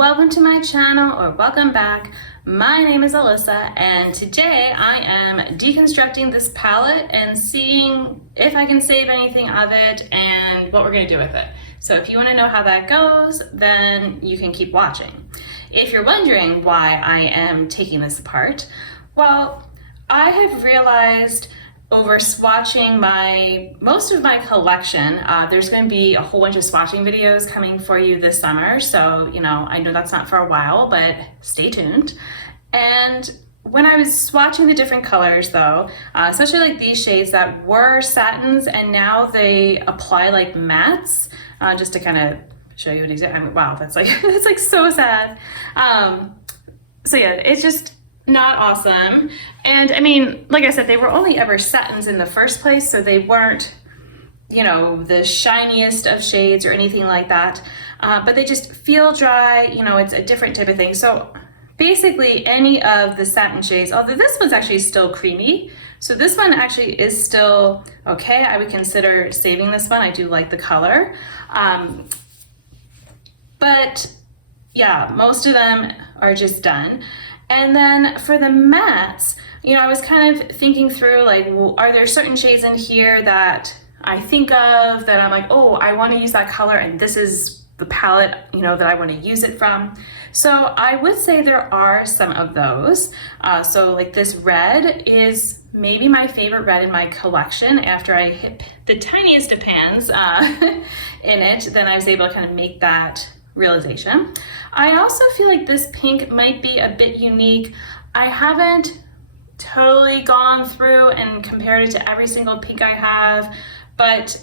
welcome to my channel, or welcome back. My name is Alyssa, and today I am deconstructing this palette and seeing if I can save anything of it and what we're going to do with it. So if you want to know how that goes, then you can keep watching. If you're wondering why I am taking this apart, well, I have realized over swatching most of my collection, there's going to be a whole bunch of swatching videos coming for you this summer. So, I know that's not for a while, but stay tuned. And when I was swatching the different colors though, especially like these shades that were satins and now they apply like mattes, just to kind of show you what exactly, wow, that's like so sad. So yeah, it's just not awesome. And I mean, like I said, they were only ever satins in the first place, so they weren't, the shiniest of shades or anything like that, but they just feel dry, it's a different type of thing. So basically any of the satin shades, although this one's actually still creamy, so this one actually is still okay. I would consider saving this one. I do like the color. But yeah, most of them are just done. And then for the mattes, I was kind of thinking through, like, are there certain shades in here that I think of that I'm like, oh, I want to use that color and this is the palette, that I want to use it from. So I would say there are some of those. So like this red is maybe my favorite red in my collection. After I hit the tiniest of pans in it, then I was able to kind of make that realization. I also feel like this pink might be a bit unique. I haven't totally gone through and compared it to every single pink I have, but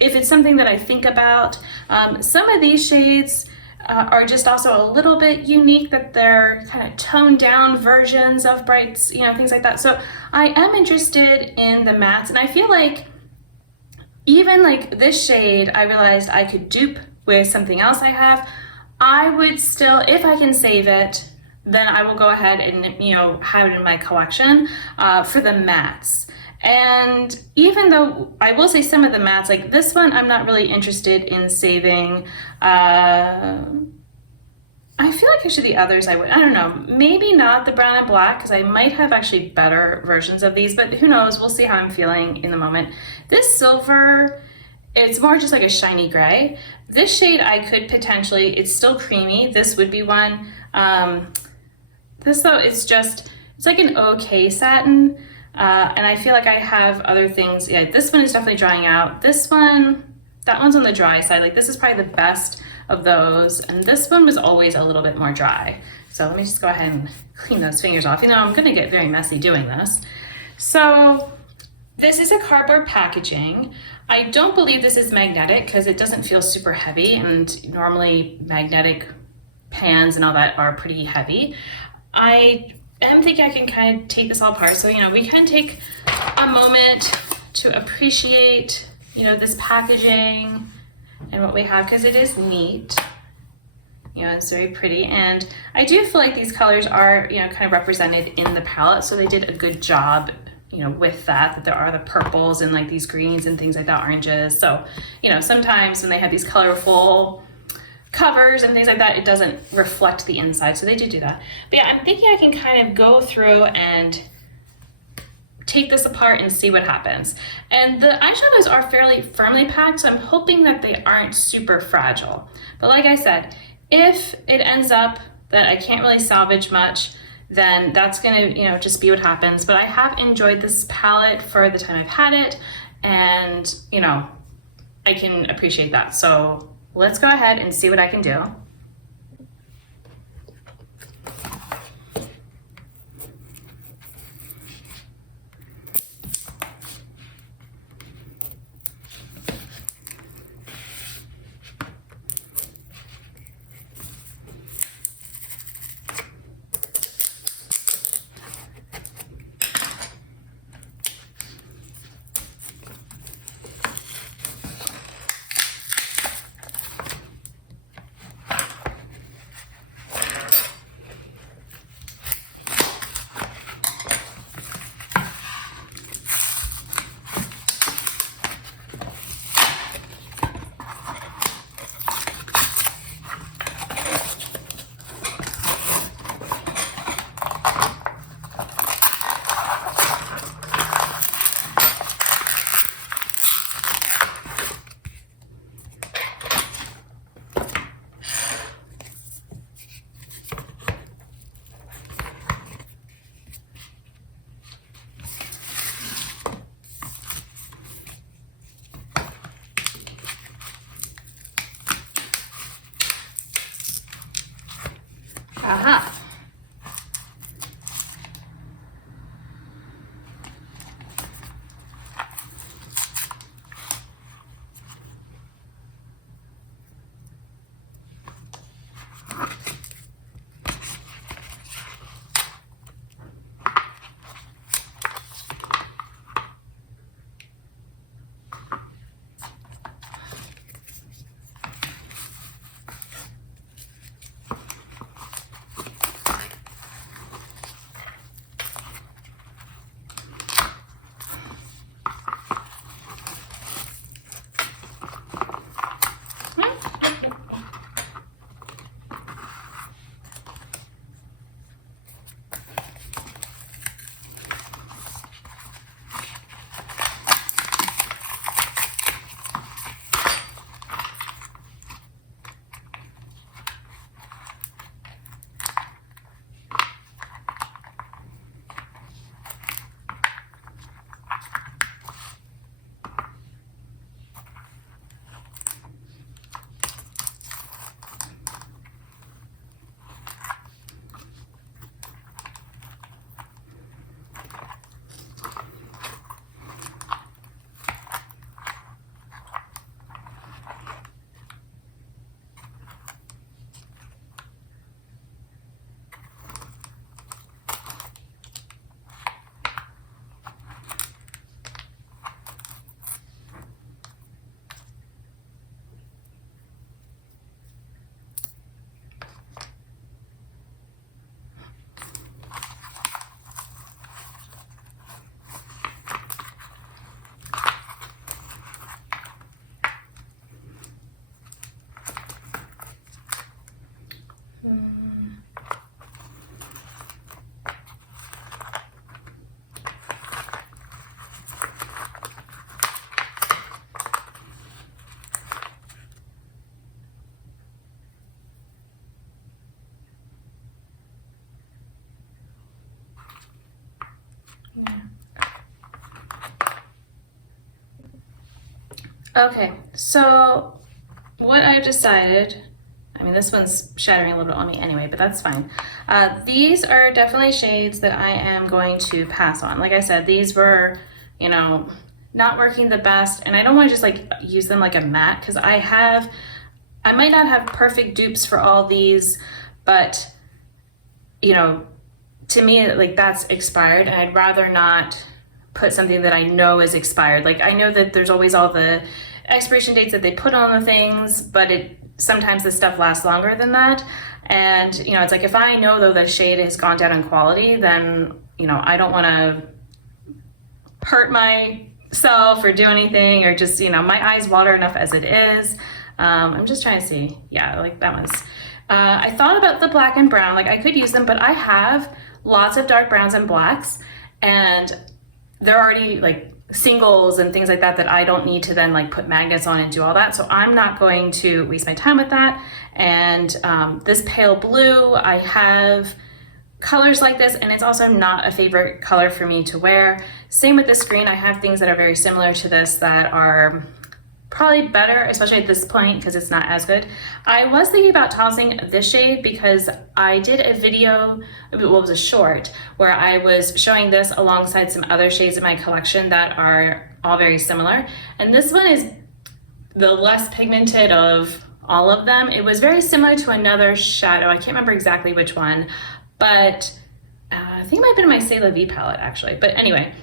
if it's something that I think about, some of these shades are just also a little bit unique, that they're kind of toned down versions of brights, things like that. So I am interested in the mattes, and I feel like even like this shade, I realized I could dupe with something else I have. I would still, if I can save it, then I will go ahead and have it in my collection for the mattes. And even though I will say some of the mattes, like this one, I'm not really interested in saving. I feel like actually the others I don't know, maybe not the brown and black, because I might have actually better versions of these, but who knows, we'll see how I'm feeling in the moment. This silver, it's more just like a shiny gray. This shade I could potentially, it's still creamy. This would be one. This though, it's like an okay satin. And I feel like I have other things. Yeah, this one is definitely drying out. This one, that one's on the dry side. Like this is probably the best of those. And this one was always a little bit more dry. So let me just go ahead and clean those fingers off. I'm gonna get very messy doing this. So this is a cardboard packaging. I don't believe this is magnetic because it doesn't feel super heavy, and normally magnetic pans and all that are pretty heavy. I am thinking I can kind of take this all apart. So, we can take a moment to appreciate, this packaging and what we have, because it is neat. It's very pretty. And I do feel like these colors are, kind of represented in the palette. So they did a good job with that there are the purples and like these greens and things like that, oranges. So, sometimes when they have these colorful covers and things like that, it doesn't reflect the inside. So they do that. But yeah, I'm thinking I can kind of go through and take this apart and see what happens. And the eyeshadows are fairly firmly packed, so I'm hoping that they aren't super fragile. But like I said, if it ends up that I can't really salvage much, then that's gonna, just be what happens. But I have enjoyed this palette for the time I've had it, and, I can appreciate that. So let's go ahead and see what I can do. Aha. Okay, so what I've decided, I mean, this one's shattering a little bit on me anyway, but that's fine. These are definitely shades that I am going to pass on. Like I said, these were, you know, not working the best, and I don't want to just like use them like a matte, because I might not have perfect dupes for all these, but you know, to me, like that's expired, and I'd rather not put something that I know is expired. Like I know that there's always all the expiration dates that they put on the things, but sometimes the stuff lasts longer than that. And you know, it's like if I know though the shade has gone down in quality, then you know, I don't want to hurt myself or do anything, or just, you know, my eyes water enough as it is. I'm just trying to see. Yeah, like that one's. I thought about the black and brown, like I could use them, but I have lots of dark browns and blacks, and they're already like singles and things like that I don't need to then like put magnets on and do all that. So I'm not going to waste my time with that. And this pale blue, I have colors like this, and it's also not a favorite color for me to wear. Same with this green. I have things that are very similar to this that are probably better, especially at this point, because it's not as good. I was thinking about tossing this shade because I did a video, well, it was a short, where I was showing this alongside some other shades in my collection that are all very similar. And this one is the less pigmented of all of them. It was very similar to another shadow. I can't remember exactly which one, but I think it might have been in my C'est La Vie palette actually. But anyway,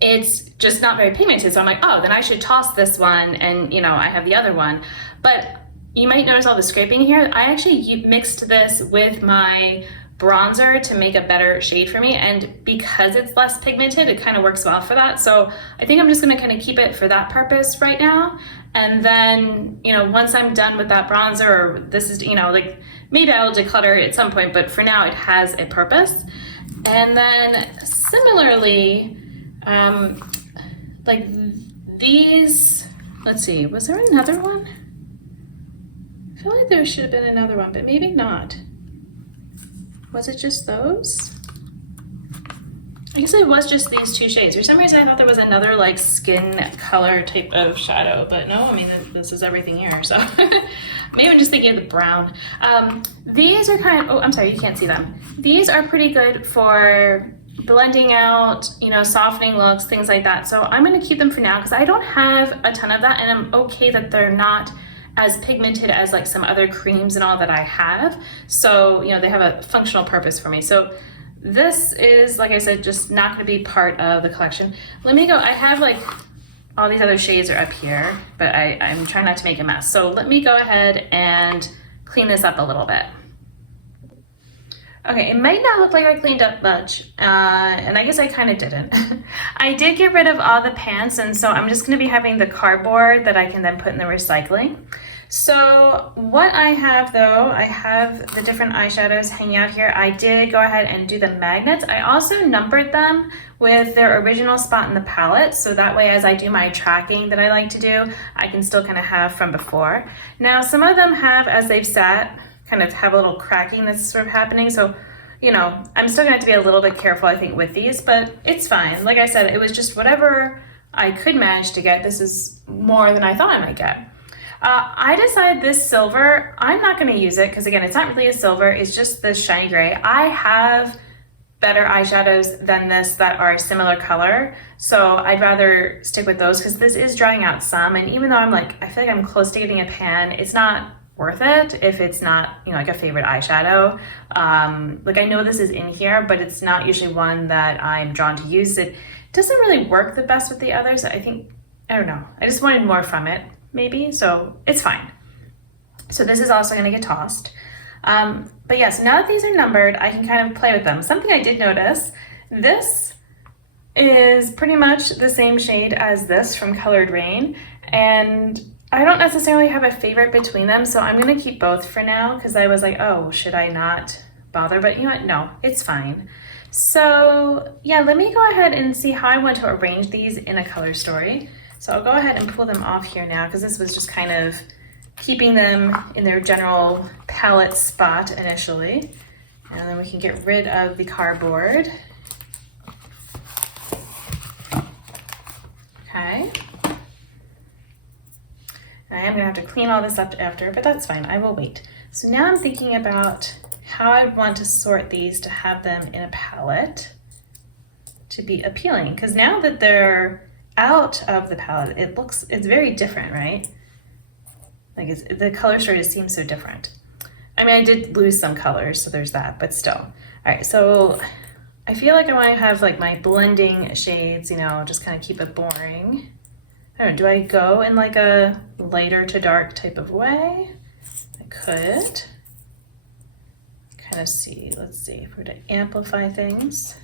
it's just not very pigmented. So I'm like, oh, then I should toss this one, and you know, I have the other one. But you might notice all the scraping here. I actually mixed this with my bronzer to make a better shade for me, and because it's less pigmented, it kind of works well for that. So I think I'm just gonna kind of keep it for that purpose right now. And then, you know, once I'm done with that bronzer, or this is, you know, like maybe I'll declutter it at some point, but for now it has a purpose. And then similarly, like these, let's see, was there another one? I feel like there should have been another one, but maybe not. Was it just those? I guess it was just these two shades. For some reason I thought there was another like skin color type of shadow, but no, I mean, this is everything here, so. maybe I'm just thinking of the brown. These are kind of, oh, I'm sorry, you can't see them. These are pretty good for blending out, you know, softening looks, things like that. So I'm gonna keep them for now because I don't have a ton of that, and I'm okay that they're not as pigmented as like some other creams and all that I have. So, you know, they have a functional purpose for me. So this is, like I said, just not gonna be part of the collection. Let me go, I have like, all these other shades are up here, but I'm trying not to make a mess. So let me go ahead and clean this up a little bit. Okay, it might not look like I cleaned up much, and I guess I kind of didn't. I did get rid of all the pants, and so I'm just gonna be having the cardboard that I can then put in the recycling. So what I have though, I have the different eyeshadows hanging out here. I did go ahead and do the magnets. I also numbered them with their original spot in the palette, so that way as I do my tracking that I like to do, I can still kind of have from before. Now some of them have, as they've sat, kind of have a little cracking that's sort of happening. So, you know, I'm still gonna have to be a little bit careful, I think, with these, but it's fine. Like I said, it was just whatever I could manage to get. This is more than I thought I might get. I decided this silver, I'm not gonna use it because again, it's not really a silver, it's just this shiny gray. I have better eyeshadows than this that are a similar color, so I'd rather stick with those because this is drying out some, and even though I'm like, I feel like I'm close to getting a pan, it's not worth it if it's not, you know, like a favorite eyeshadow. Like I know this is in here, but it's not usually one that I'm drawn to use. It doesn't really work the best with the others. I think, I don't know, I just wanted more from it maybe, so it's fine. So this is also gonna get tossed. But yes, now that these are numbered, I can kind of play with them. Something I did notice, this is pretty much the same shade as this from Colored Rain, and I don't necessarily have a favorite between them, so I'm gonna keep both for now because I was like, oh, should I not bother? But you know what, no, it's fine. So yeah, let me go ahead and see how I want to arrange these in a color story. So I'll go ahead and pull them off here now because this was just kind of keeping them in their general palette spot initially. And then we can get rid of the cardboard. Okay. I am gonna have to clean all this up after, but that's fine, I will wait. So now I'm thinking about how I want to sort these to have them in a palette to be appealing. Because now that they're out of the palette, it's very different, right? Like the color story just seems so different. I mean, I did lose some colors, so there's that, but still. All right, so I feel like I want to have like my blending shades, you know, just kind of keep it boring. I don't know, do I go in like a lighter to dark type of way? I could. Kind of see, let's see, if we're to amplify things.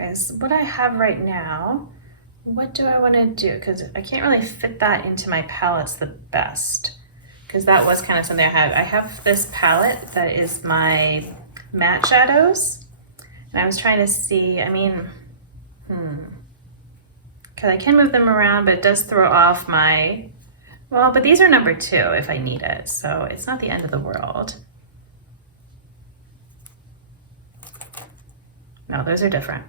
Is what I have right now. What do I want to do? Because I can't really fit that into my palettes the best. Because that was kind of something I had. I have this palette that is my matte shadows. And I was trying to see, I mean, because I can move them around, but it does throw off my, well, but these are number 2 if I need it. So it's not the end of the world. No, those are different.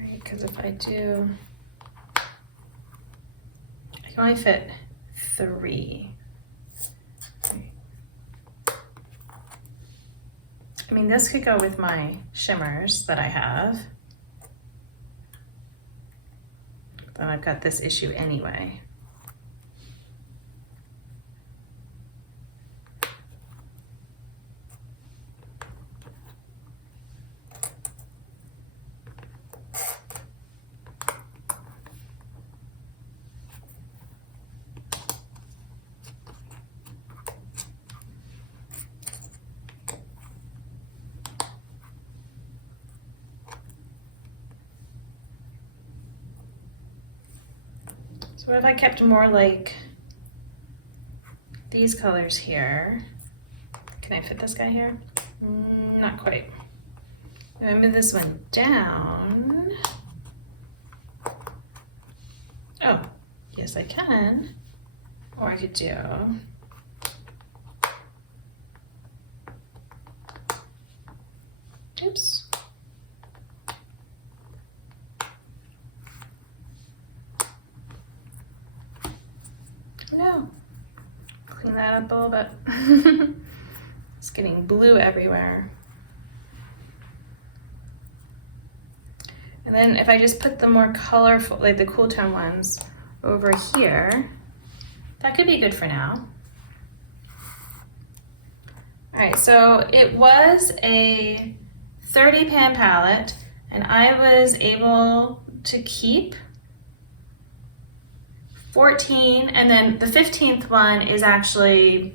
Right, because if I do, I can only fit 3. I mean, this could go with my shimmers that I have. Then I've got this issue anyway. So what if I kept more like these colors here? Can I fit this guy here? Not quite. I'm gonna move this one down. Oh, yes I can. Or I could do oops. No. Clean that up a little bit. It's getting blue everywhere. And then if I just put the more colorful, like the cool tone ones over here, that could be good for now. All right, so it was a 30 pan palette and I was able to keep 14, and then the 15th one is actually,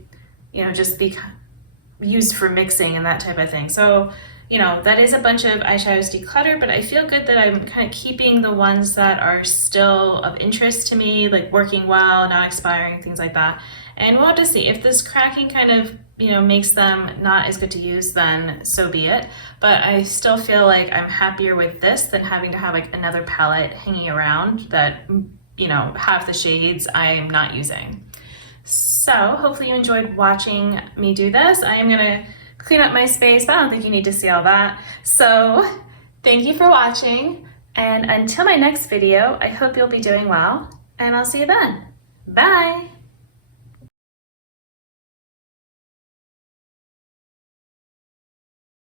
you know, just used for mixing and that type of thing. So, you know, that is a bunch of eyeshadows decluttered, but I feel good that I'm kind of keeping the ones that are still of interest to me, like working well, not expiring, things like that. And we'll have to see if this cracking kind of, you know, makes them not as good to use, then so be it. But I still feel like I'm happier with this than having to have like another palette hanging around that, you know, have the shades I'm not using. So hopefully you enjoyed watching me do this. I am gonna clean up my space, but I don't think you need to see all that. So thank you for watching, and until my next video, I hope you'll be doing well, and I'll see you then. Bye.